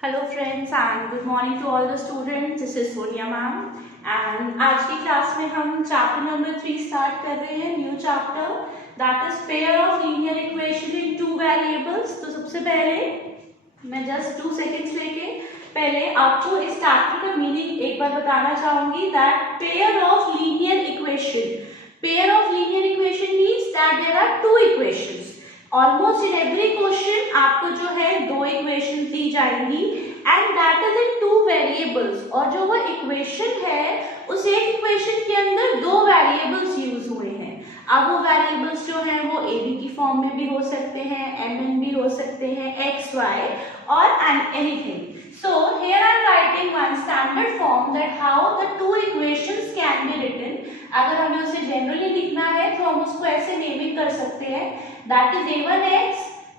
Hello friends and good morning to all the students. This is Sonia ma'am and आज की class में हम chapter number 3 start कर रहे हैं, new chapter that is pair of linear equation in two variables. तो सबसे पहले मैं जस्ट 2 सेकेंड्स लेके पहले आपको इस चैप्टर का मीनिंग एक बार बताना चाहूंगी that pair of linear equation means that there are two equations. Almost in every question आपको जो है दो इक्वेशन दी जाएंगी and that is in two variables, और जो वो इक्वेशन है उस एक इक्वेशन के अंदर दो वेरिएबल्स यूज हुए हैं। अब वो वेरिएबल्स जो हैं वो ए बी की फॉर्म में भी हो सकते हैं, एम एन भी हो सकते हैं, एक्स वाई और anything. So here I am writing one standard form that how the two equations can be written। अगर हमें उसे जनरली लिखना है तो हम उसको ऐसे नेमिंग कर सकते हैं that is a1x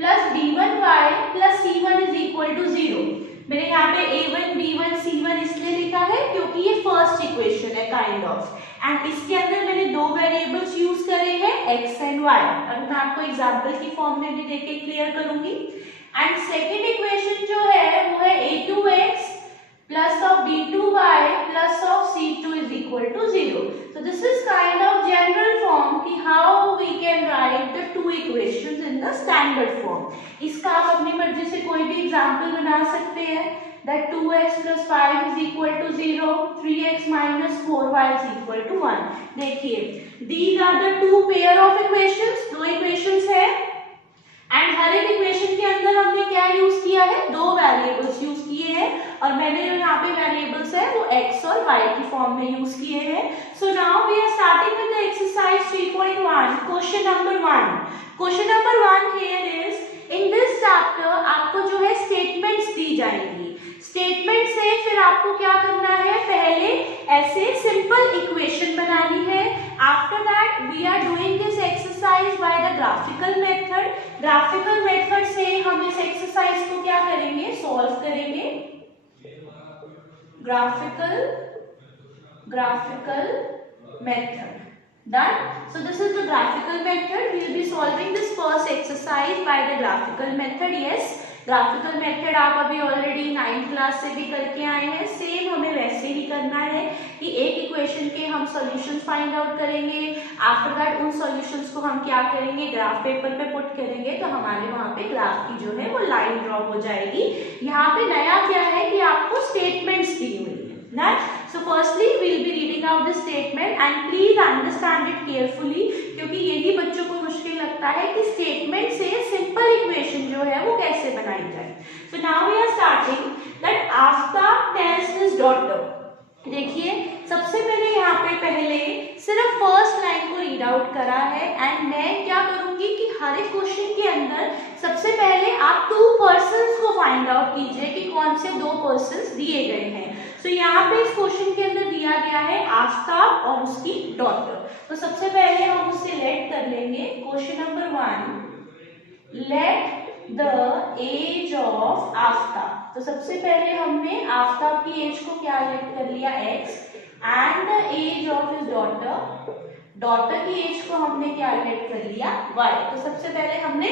plus b1y plus c1 is equal to 0। मैंने यहाँ पे a1 b1 c1 इसलिए लिखा है क्योंकि ये फर्स्ट इक्वेशन है काइंड ऑफ, एंड इसके अंदर मैंने दो वेरिएबल्स यूज करे हैं x एंड y। अब मैं आपको एग्जांपल की फॉर्म में भी देके क्लियर करूंगी। एंड सेकेंड इक्वेशन जो है वो है a2x plus of b2y plus of c2 is equal to 0। So this is kind of general form कि how we can write the two equations in the standard form। इसका आप अपनी मर्जी से कोई भी एग्जाम्पल बना सकते हैं that 2x plus 5 is equal to 0, 3x minus 4y is equal to 1। देखिए these are the two pair of equations, दो equations है एंड हर एक इक्वेशन के अंदर हमने क्या यूज किया है, दो वेरिएबल्स यूज किए हैं, और मैंने जो यहाँ पे वेरिएबल्स है वो x और y की फॉर्म में यूज किए हैं। So now we are starting with the exercise 3.1 question number 1। Question number 1 here is in this chapter आपको जो है स्टेटमेंट्स दी जाएंगी। स्टेटमेंट से फिर आपको क्या करना है, पहले ऐसे सिंपल इक्वेशन बनानी है। After that we are doing this exercise by the graphical method. Graphical method से हम इस एक्सरसाइज को क्या करेंगे, सॉल्व करेंगे। Graphical method done। So this is the graphical method। We will be solving this first exercise by the graphical method। Yes, graphical method आप अभी already 9th class से भी करके आए हैं। सेम हमें वैसे ही करना है कि एक इक्वेशन के हम सॉल्यूशंस फाइंड आउट करेंगे, आफ्टर दैट उन सॉल्यूशंस को हम क्या करेंगे, ग्राफ पेपर पे पुट करेंगे, तो हमारे वहां पे ग्राफ की जो है वो लाइन ड्रॉ हो जाएगी। यहाँ पे नया क्या है कि आपको स्टेटमेंट्स दी हुई है ना। So firstly we will be reading out the statement and please understand it carefully, क्योंकि यही बच्चों को मुश्किल लगता है कि स्टेटमेंट से सिंपल इक्वेशन जो है वो कैसे बनाई जाए। So now we are starting that Aftab tells his daughter। देखिए सबसे पहले यहाँ पे पहले सिर्फ फर्स्ट लाइन को रीड आउट करा है, एंड मैं क्या करूंगी कि हर एक क्वेश्चन के अंदर सबसे पहले आप टू पर्सन्स को फाइंड आउट कीजिए कि कौन से दो पर्सन्स दिए गए हैं। तो यहाँ पे इस क्वेश्चन के अंदर दिया गया है आफ्ताब और उसकी डॉटर। तो सबसे पहले हम उससे लेट कर लेंगे question number 1, let the age of Aftab. तो सबसे पहले हमने आफ्ताब की एज को क्या लेट कर लिया, x, and the age of his daughter की एज को हमने क्या लेट कर लिया, y। तो सबसे पहले हमने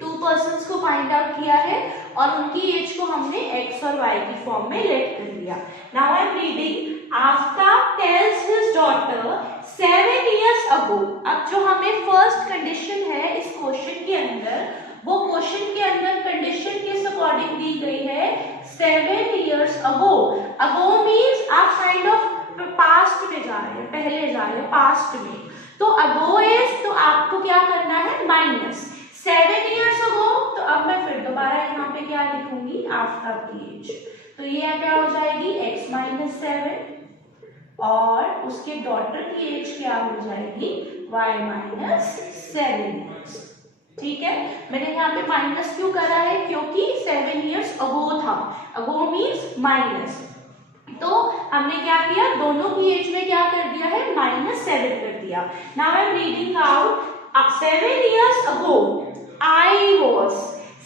टू पर्सन्स को फाइंड आउट किया है और उनकी एज को हमने x और y की फॉर्म में लेट कर लिया। Now I am reading Aftab tales his daughter 7 years ago। अब जो हमें फर्स्ट कंडीशन है इस क्वेश्चन के अंदर, वो क्वेश्चन के अंदर कंडीशन किस अकॉर्डिंग दी गई है, 7 years ago। अगो मीन्स आप काइंड ऑफ पास्ट में जा रहे हैं, पहले जा रहे हैं पास्ट में। तो अगो इज, तो आपको क्या करना है, माइनस 7 years ago। तो अब मैं फिर दोबारा यहाँ पे क्या लिखूंगी, आफ्ताब की एज। तो ये क्या हो जाएगी, x - 7 और उसके डॉटर की एज क्या हो जाएगी, y - 7। ठीक है, मैंने यहाँ पे माइनस क्यों करा है, क्योंकि 7 years ago था। अगो मीन्स माइनस, तो हमने क्या किया, दोनों की एज में क्या कर दिया है, -7 कर दिया। Now I am reading out 7 years ago I was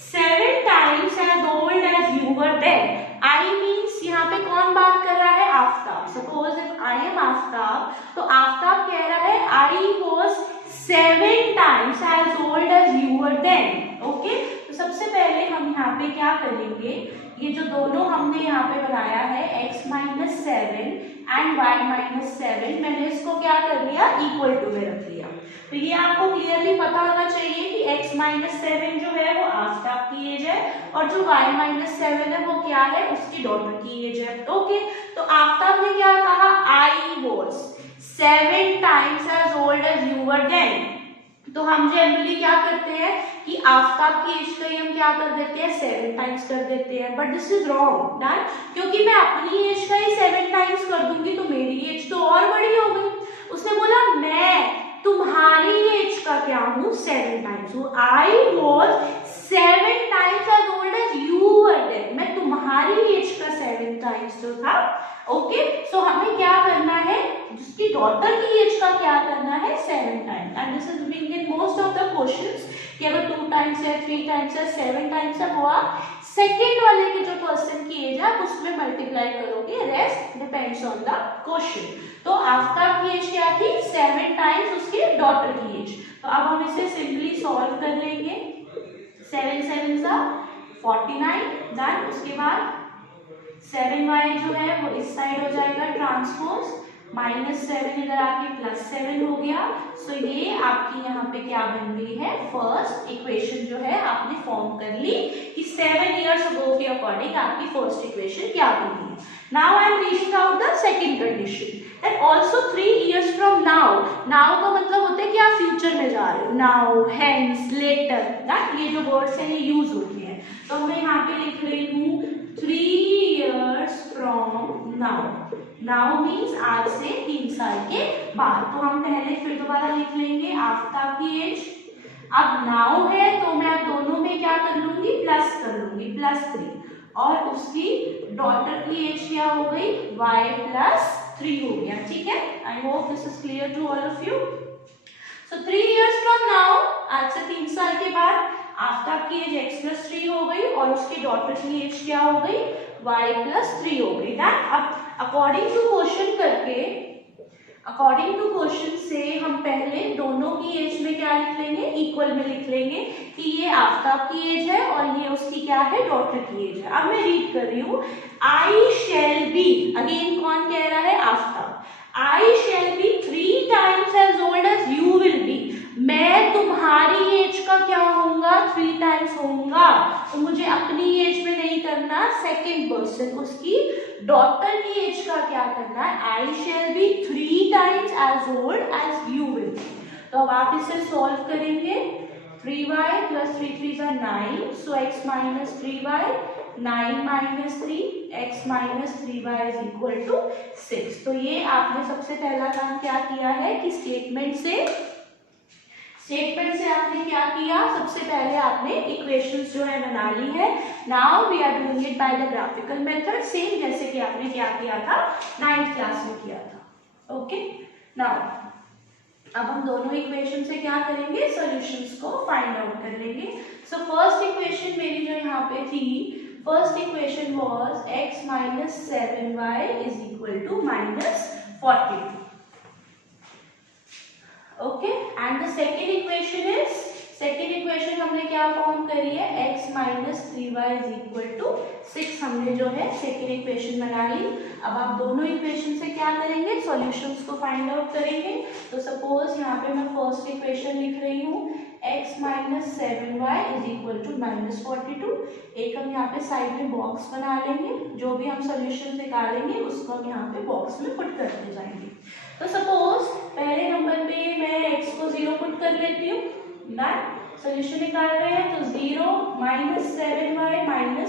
7 times as old as you were then। I means यहाँ पे कौन बात कर रहा है, Aftab. Suppose if I am Aftab, तो आफ्ताब कह रहा है I was 7 times as old as you were then। Okay, तो सबसे पहले हम यहाँ पे क्या करेंगे, ये जो दोनों हमने यहाँ पे बनाया है x minus 7 and y minus 7, मैंने इसको क्या कर लिया, इक्वल टू में रख लिया। तो ये आपको क्लियरली पता होना चाहिए कि x माइनस 7 जो है वो आफ्ताब की एज है और जो y माइनस 7 है वो क्या है, उसकी डॉटर की एज है। ओके, तो आफ्ताब ने क्या कहा, I was 7 times as old as you were then। तो हम जनरली क्या करते हैं कि आफ्ताब की एज का ही हम क्या कर देते हैं, 7 टाइम्स कर देते हैं, बट दिस इज रॉन्ग ना, क्योंकि मैं अपनी एज का ही 7 टाइम्स कर दूंगी तो मेरी एज तो और बड़ी हो गई। उसने बोला मैं तुम्हारी एज का क्या हूँ, 7 टाइम्स हूँ। I was 7 times as old as you were then, मैं तुम्हारी एज का 7 टाइम्स जो था। ओके, सो हमें क्या करना है, जिसकी डॉटर की एज का क्या करना है, 7 times. And this is being in most of the questions कि अगर 2 टाइम्स है, 3 टाइम्स है, 7 टाइम्स है, वो आप सेकेंड वाले की जो पर्सन की एज है उसमें मल्टीप्लाई करोगे, rest depends on the question. तो आफ्ताब की एज क्या थी, 7 टाइम्स उसकी डॉटर की एज। तो अब हम इसे सिंपली सॉल्व कर लेंगे। 7 7 सा 49, देन उसके बाद 7y जो है वो इस साइड हो जाएगा ट्रांसपोज, -7 इधर आके +7 हो गया। सो ये आपकी यहाँ पे क्या बन गई है, फर्स्ट इक्वेशन जो है आपने फॉर्म कर ली कि 7 years ago के अकॉर्डिंग आपकी फर्स्ट इक्वेशन क्या बनी है। Now I am reading out the second condition that also 3 years from now। Now का मतलब होता है कि आप फ्यूचर में जा रहे हो, नाउ, हेंस, लेटर, दैट ये जो वर्ड्स हैं ये यूज होते हैं। तो मैं यहाँ पे लिख रही हूँ 3 years from now। Now means आज से 3 साल के बाद। तो हम पहले फिर दोबारा लिख लेंगे आफ्ताब की एज। अब नाउ है तो मैं दोनों में क्या कर लूंगी, प्लस कर लूंगी, +3, और उसकी डॉटर की एज क्या हो गई, y + 3 हो गया। ठीक है, I hope this is clear to all of you. So 3 years from now, आज से 3 साल के बाद आफ्ताब की एज x + 3 हो गई और उसकी डॉटर की एज क्या हो गई, y + 3 हो गई। अब अकॉर्डिंग टू क्वेश्चन करके, अकॉर्डिंग टू क्वेश्चन से हम पहले दोनों की एज में क्या लिख लेंगे, इक्वल में लिख लेंगे कि ये आफ्ताब की एज है और ये उसकी क्या है, डॉटर की एज है। अब मैं रीड कर रही हूँ, आई शैल बी, अगेन कौन कह रहा है, आफ्ताब। आई shall be 3 times as old as you will be। मैं तुम्हारी एज का क्या होऊंगा, 3 टाइम्स होऊंगा। तो मुझे अपनी एज में नहीं करना, सेकेंड पर्सन उसकी डॉटर की एज का क्या करना है, आई shall be 3 times as old as you will be। तो अब आप इसे सॉल्व करेंगे, 3y + 3 3 = 9, so x - 3y, 9 - 3, x - 3y = 6। तो ये आपने सबसे पहला काम क्या किया है कि स्टेटमेंट से आपने क्या किया, सबसे पहले आपने इक्वेशंस जो है बना ली है। Now we are doing it by the graphical method, same जैसे कि आपने क्या किया था 9th क्लास में किया था। ओके, नाउ अब हम दोनों इक्वेशन से क्या करेंगे, सॉल्यूशंस को फाइंड आउट कर लेंगे। सो फर्स्ट इक्वेशन मेरी जो यहाँ पे थी, first equation was x - 7y = -42। Okay, and the second equation is, second equation हमने क्या फॉर्म करी है, x - 3y = 6 हमने जो है सेकेंड इक्वेशन बना ली। अब आप दोनों इक्वेशन से क्या करेंगे, सॉल्यूशंस को फाइंड आउट करेंगे। तो सपोज यहाँ पे मैं फर्स्ट इक्वेशन लिख रही हूँ, x - 7y = -42। एक हम यहाँ पे साइड में बॉक्स बना लेंगे, जो भी हम सॉल्यूशन निकालेंगे उसको हम यहाँ पे बॉक्स में पुट करते जाएंगे। तो सपोज पहले नंबर पे मैं x को 0 पुट कर लेती हूँ, डन। सॉल्यूशन निकाल रहे हैं तो 0 - 7y -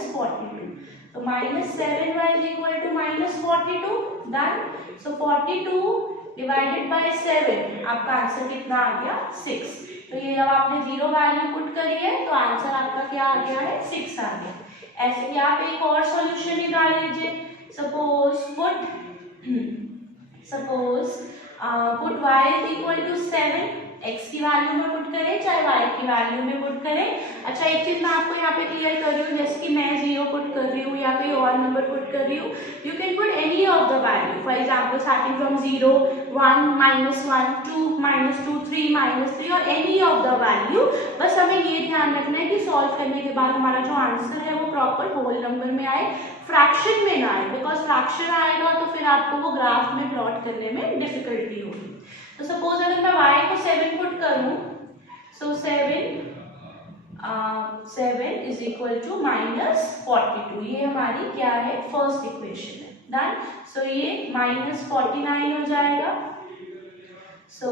42, तो -7y = -42, done. So 42 divided by 7, आपका आंसर कितना आ गया, 6। तो ये जब आपने 0 वैल्यू पुट करी है तो आंसर आपका क्या आ गया है, 6 आ गया। ऐसे ही आप एक और सॉल्यूशन निकाल लीजिए। सपोज पुट y = 7 x की वैल्यू में पुट करें चाहे y की वैल्यू में पुट करें। अच्छा एक चीज मैं आपको यहाँ पे क्लियर कर रही हूँ, जैसे कि मैं 0 पुट कर रही हूँ या कोई और नंबर पुट कर रही हूँ, you can put any of the value, for example starting from 0, 1, -1, 2, -2, 3, -3 और एनी ऑफ द वैल्यू। बस हमें ये ध्यान रखना है कि सॉल्व करने के बाद हमारा जो आंसर है वो प्रॉपर होल नंबर में आए, फ्रैक्शन में ना आए, बिकॉज फ्रैक्शन आएगा तो फिर आपको वो ग्राफ में प्लॉट करने में डिफिकल्टी होगी। तो सपोज अगर मैं y को 7 पुट करूं, सो 7 इज इक्वल टू -42, ये हमारी क्या है, फर्स्ट इक्वेशन है। डन। सो ये -49 हो जाएगा। सो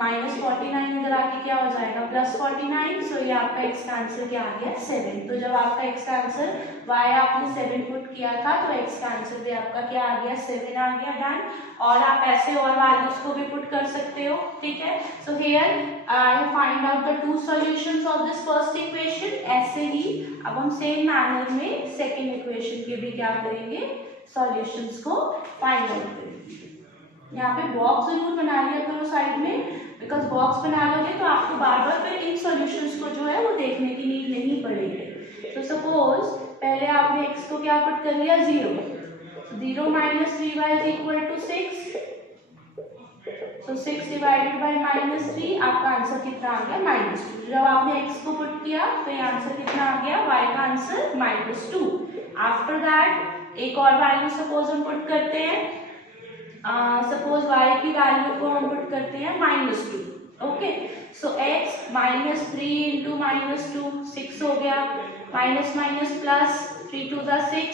-49 इधर आके क्या हो जाएगा, +49। सो ये आपका x का आंसर क्या आ गया, 7। तो जब आपका x का आंसर y आपने 7 पुट किया था तो x का आंसर भी आपका क्या आ गया, 7 आ गया। डन। और आप ऐसे और वैल्यूज को भी पुट कर सकते हो, ठीक है। So here I find out the 2 solutions of this first equation. ऐसे ही अब हम सेम मैनर में सेकेंड इक्वेशन के भी क्या करेंगे, सॉल्यूशंस को फाइंड आउट करेंगे। यहाँ पे बॉक्स जरूर बना लिया करो साइड में, बिकॉज बॉक्स बना लोगे तो आपको बार बार फिर इन सॉल्यूशंस को जो है वो देखने की नीड नहीं पड़ेगी। तो सपोज पहले आपने x को क्या पुट कर लिया, 0 - 3y is equal to 6। So 6 divided by -3, आपका आंसर कितना आ गया, -2। जब आपने x को पुट किया तो ये आंसर कितना आ गया, y का आंसर -2। आफ्टर दैट एक और वैल्यू सपोज हम पुट करते हैं, सपोज y की वैल्यू को हम पुट करते हैं -2। ओके, सो x -3 इंटू -2 6 हो गया, minus minus plus 3 2 the 6।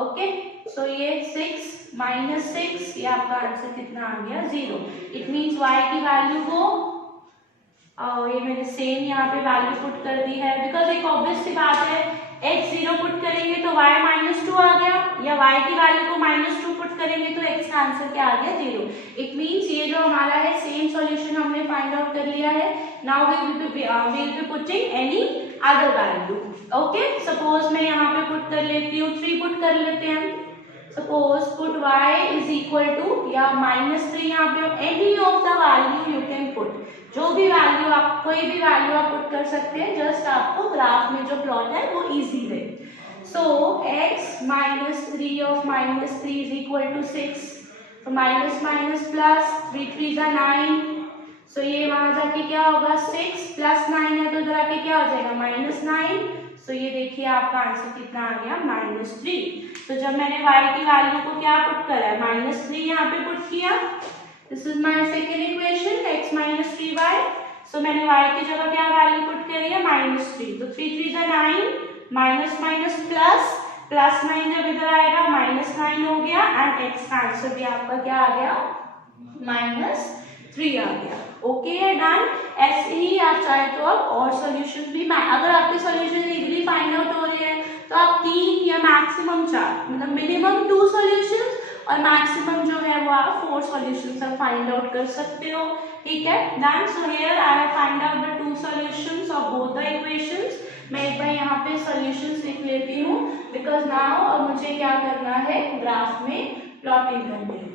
Okay, so ये 6 -6, ये आपका आंसर कितना आ गया, 0। इट मीन्स y की वैल्यू को ये मैंने सेम यहाँ पे वैल्यू पुट कर दी है, बिकॉज एक ऑब्वियस सी बात है, x 0 पुट करेंगे तो y -2 आ गया, या y की वैल्यू को -2 पुट करेंगे तो x का आंसर क्या आ गया, 0। इट मीन्स ये जो हमारा है सेम सॉल्यूशन हमने फाइंड आउट कर लिया है। Now we will be putting any other value. Okay, suppose मैं यहाँ पे पुट कर लेती हूँ, 3 पुट कर लेते हैं। Suppose put y is equal to या -3, यहाँ पे any of the value you can put, जो भी वैल्यू आप, कोई भी वैल्यू आप पुट कर सकते हैं, जस्ट आपको ग्राफ में जो प्लॉट है वो इजी रहे। So x -3 of -3 is equal to 6, तो माइनस माइनस प्लस 3 3 जा 9, सो ये वहां जाके क्या होगा, 6 + 9 है तो इधर आके क्या हो जाएगा, -9। सो ये देखिए आपका आंसर कितना आ गया, -3। तो जब मैंने y की वैल्यू को क्या पुट करा है, -3 यहाँ पे पुट किया, this is my second equation, x - 3y। सो मैंने y की जगह क्या वैल्यू पुट करी है, -3, तो 3 3 जा 9, माइनस माइनस प्लस +9 जब इधर आएगा -9 हो गया, एंड x का आंसर भी आपका क्या आ गया, -3 आ गया। ओके है, डन। ऐसे ही आप चाहे तो आप और सॉल्यूशन भी, अगर आपके सॉल्यूशन इजीली फाइंड आउट हो रहे हैं तो आप 3 या मैक्सिमम 4, मतलब मिनिमम 2 सॉल्यूशंस और मैक्सिमम जो है वो आप 4 सॉल्यूशंस आप फाइंड आउट कर सकते हो, ठीक है, done. So here I have find out the 2 solutions of both the equations. मैं एक बार यहाँ पे सॉल्यूशंस लिख लेती हूँ, बिकॉज नाउ अब मुझे क्या करना है, ग्राफ में प्लॉटिंग करनी है।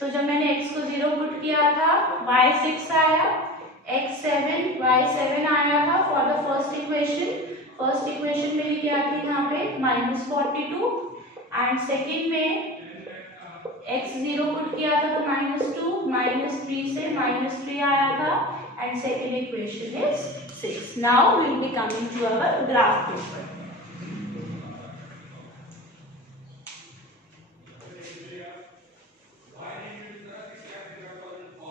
सो जब मैंने x को 0 पुट किया था, y 6 आया, x 7, y 7 आया था for the first equation. First equation मेरी क्या थी यहाँ पे, -42, एंड सेकेंड में x 0 पुट किया था तो -2, -3 से -3 आया था, and second equation is 6। Now we will be coming to our graph paper.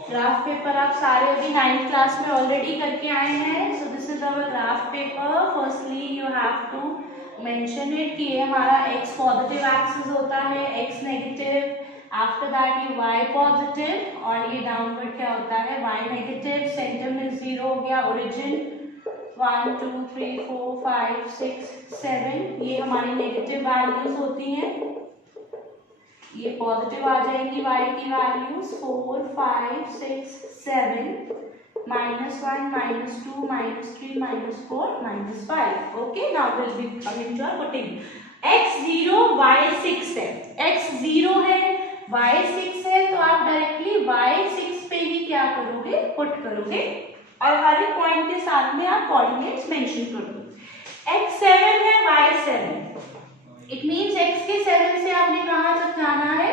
Graph paper आप सारे अभी 9th क्लास में ऑलरेडी करके आए हैं। So this is our graph paper. Firstly you have to mention it कि ये हमारा x पॉजिटिव एक्सिस होता है, x नेगेटिव, आफ्टर दैट ये y पॉजिटिव, और ये डाउनवर्ड क्या होता है, y नेगेटिव। सेंटर में 0 हो गया, ओरिजिन 1 2 3 4 5 6 7 ये हमारी नेगेटिव वैल्यूज होती हैं। ये पॉजिटिव आ जाएंगी y की values 4 5 6 7, -1 -2 -3 -4 -5। Okay, now will be coming to our putting. x 0 y 6 है, x 0 है y 6 है, तो आप डायरेक्टली y 6 पे ही क्या करोगे, पुट करोगे और हर एक पॉइंट के साथ में आप कोऑर्डिनेट्स मेंशन करोगे। x 7 है, y 7, इट मींस x के 7 से आपने कहां तक जाना है,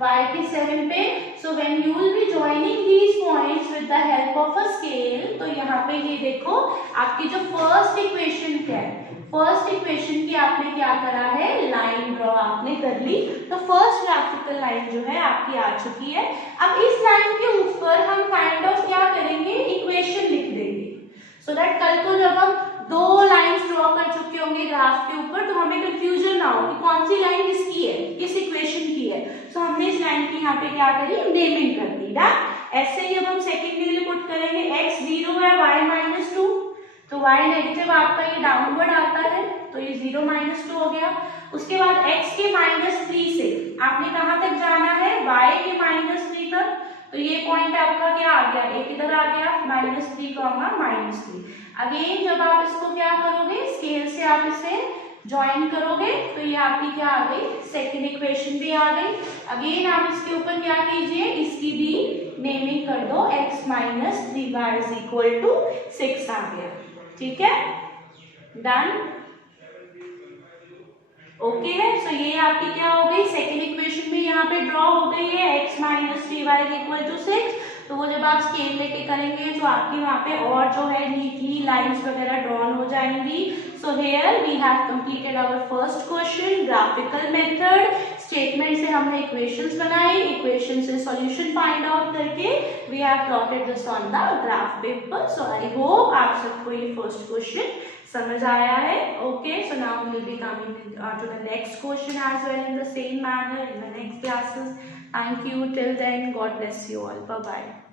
y के 7 पे। So when you will be joining these points with the help of a scale, तो यहाँ पे ये देखो आपकी जो फर्स्ट इक्वेशन क्या है, फर्स्ट इक्वेशन की आपने क्या करा है, लाइन ड्रॉ आपने कर ली। तो फर्स्ट ग्राफिकल लाइन जो है आपकी आ चुकी है। अब इस लाइन के ऊपर हम काइंड ऑफ क्या करेंगे, इक्वेशन लिख देंगे, सो दैट कल को जब हम दो लाइंस ड्रॉ कर चुके होंगे ग्राफ के ऊपर तो हमें कंफ्यूजन ना हो कि कौन सी लाइन किसकी है, किस इक्वेशन की है। सो हमने इस लाइन की यहाँ पे क्या करी, नेमिंग कर दी ना। ऐसे ही अब हम सेकेंड के लिए पुट करेंगे, x 0 है, y -2, तो y नेगेटिव आपका ये डाउनवर्ड आता है, तो ये 0 -2 हो गया। उसके बाद x के -3 से आपने कहां तक जाना है, y के -3 तक, तो ये पॉइंट आपका क्या आ गया, एक इधर आ गया, -3, -3। अगेन जब आप इसको क्या करोगे, स्केल से आप इसे ज्वाइन करोगे तो ये आपकी क्या आ गई, सेकेंड इक्वेशन भी आ गई। अगेन आप इसके ऊपर क्या कीजिए, इसकी भी नेमिंग कर दो, x - 3y = 6 आ गया, ठीक है, डन, ओके है। सो ये आपकी क्या हो गई, सेकेंड इक्वेशन भी यहाँ पे ड्रॉ हो गई है, x - 3y = 6। तो वो जब आप स्केल लेके करेंगे तो आपकी वहाँ पे और जो है नीटली लाइंस वगैरह ड्रॉन हो जाएंगी। So here we have completed our first question, graphical method. Statement से हमने इक्वेशंस बनाई, इक्वेशन से सॉल्यूशन फाइंड आउट करके we have plotted this on the graph paper. So I hope आप सबको ये फर्स्ट क्वेश्चन समझ आया है। Okay, so now we will be coming to the next question as well in the same manner in the next classes. Thank you. Till then, God bless you all. Bye bye.